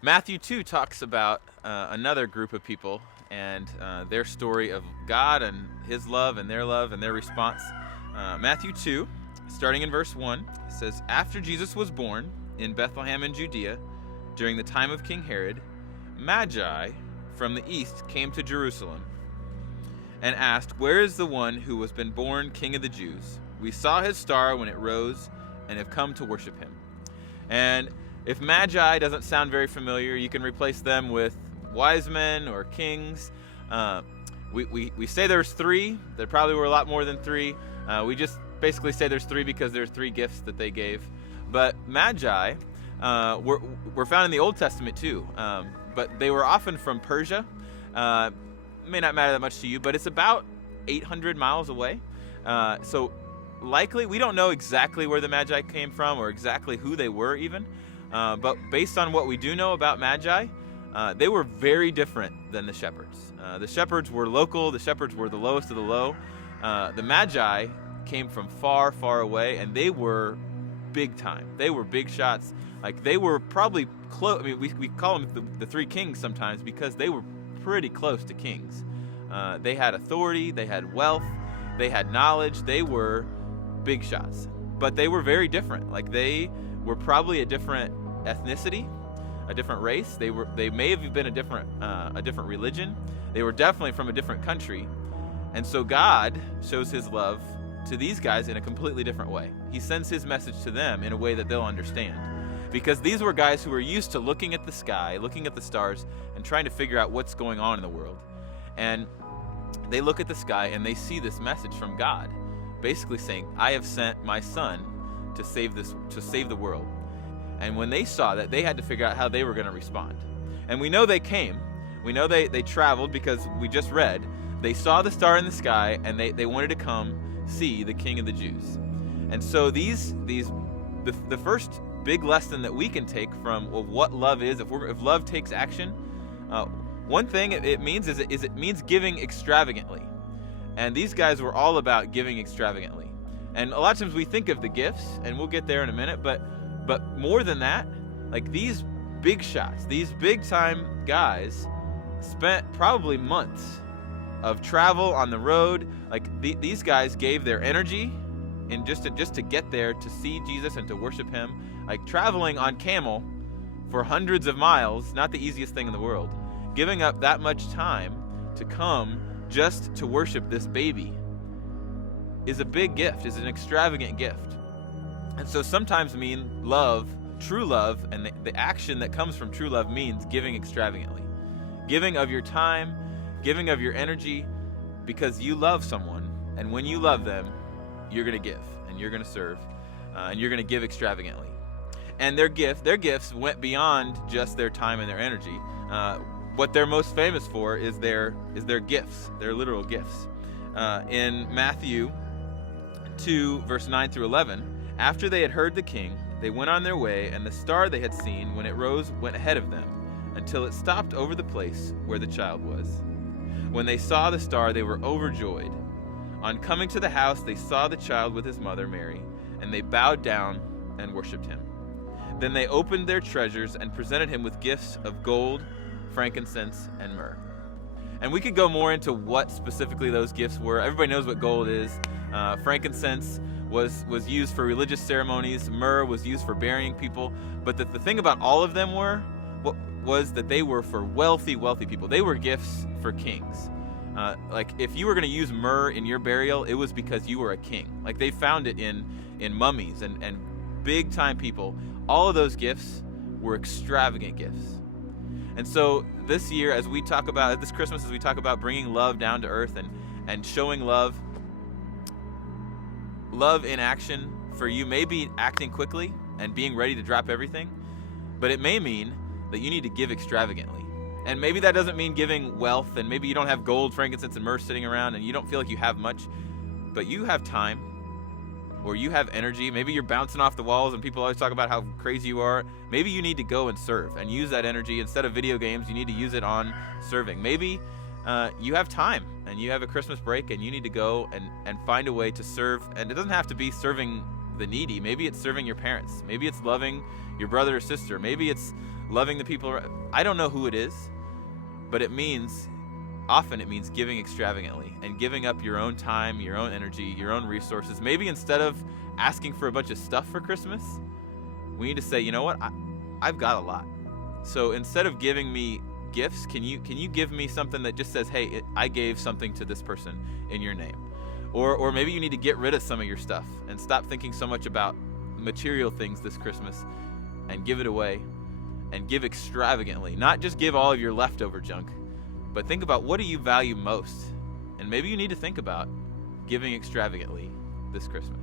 Matthew 2 talks about another group of people and their story of God and his love and their response. Matthew 2, starting in verse 1, says, "After Jesus was born in Bethlehem in Judea, during the time of King Herod, Magi from the east came to Jerusalem and asked, 'Where is the one who has been born King of the Jews? We saw his star when it rose and have come to worship him.'" And if Magi doesn't sound very familiar, you can replace them with wise men or kings. We say there's three. There probably were a lot more than three. We just basically say there's three because there's three gifts that they gave. But Magi were found in the Old Testament too. But they were often from Persia. May not matter that much to you, but it's about 800 miles away. So likely, we don't know exactly where the Magi came from or exactly who they were even. But based on what we do know about Magi, they were very different than the shepherds. The shepherds were local. The shepherds were the lowest of the low. The Magi came from far, far away, and they were big time. They were big shots. Like, they were probably close. I mean, we call them the three kings sometimes because they were pretty close to kings. They had authority. They had wealth. They had knowledge. They were big shots. But they were very different. Like, they were probably a different ethnicity, a different race. They may have been a different religion. They were definitely from a different country. And so God shows his love to these guys in a completely different way. He sends his message to them in a way that they'll understand. Because these were guys who were used to looking at the sky, looking at the stars, and trying to figure out what's going on in the world. And they look at the sky and they see this message from God, basically saying, "I have sent my son to save the world." And when they saw that, they had to figure out how they were going to respond. And we know they came. We know they traveled because we just read. They saw the star in the sky and they wanted to come see the King of the Jews. And so the first big lesson that we can take from what love is, if love takes action, one thing it means is it means giving extravagantly. And these guys were all about giving extravagantly. And a lot of times we think of the gifts, and we'll get there in a minute, but more than that, like, these big shots, these big time guys spent probably months of travel on the road. Like, these guys gave their energy and just to get there to see Jesus and to worship him. Like, traveling on camel for hundreds of miles, not the easiest thing in the world. Giving up that much time to come just to worship this baby is a big gift, is an extravagant gift. And so sometimes love, true love, and the action that comes from true love means giving extravagantly. Giving of your time, giving of your energy, because you love someone, and when you love them, you're going to give, and you're going to serve, and you're going to give extravagantly. And their gifts went beyond just their time and their energy. What they're most famous for is their gifts, their literal gifts. In Matthew 2, verse 9 through 11, after they had heard the king, they went on their way, and the star they had seen when it rose went ahead of them, until it stopped over the place where the child was. When they saw the star, they were overjoyed. On coming to the house, they saw the child with his mother Mary, and they bowed down and worshipped him. Then they opened their treasures and presented him with gifts of gold, frankincense, and myrrh. And we could go more into what specifically those gifts were. Everybody knows what gold is. Frankincense was used for religious ceremonies. Myrrh was used for burying people. But the thing about all of them was that they were for wealthy people. They were gifts for kings. Like, if you were going to use myrrh in your burial, it was because you were a king. Like, they found it in mummies and big time people. All of those gifts were extravagant gifts. And so this year, this Christmas, as we talk about bringing love down to earth and showing love in action for you may be acting quickly and being ready to drop everything, but it may mean that you need to give extravagantly. And maybe that doesn't mean giving wealth, and maybe you don't have gold, frankincense, and myrrh sitting around, and you don't feel like you have much, but you have time, or you have energy. Maybe you're bouncing off the walls and people always talk about how crazy you are. Maybe you need to go and serve and use that energy. Instead of video games, you need to use it on serving. Maybe you have time and you have a Christmas break and you need to go and find a way to serve. And it doesn't have to be serving the needy. Maybe it's serving your parents. Maybe it's loving your brother or sister. Maybe it's loving the people. I don't know who it is, but often it means giving extravagantly and giving up your own time, your own energy, your own resources. Maybe instead of asking for a bunch of stuff for Christmas, we need to say, you know what, I've got a lot. So instead of giving me gifts, can you give me something that just says, hey, I gave something to this person in your name? Or maybe you need to get rid of some of your stuff and stop thinking so much about material things this Christmas and give it away and give extravagantly. Not just give all of your leftover junk, but think about, what do you value most? And maybe you need to think about giving extravagantly this Christmas.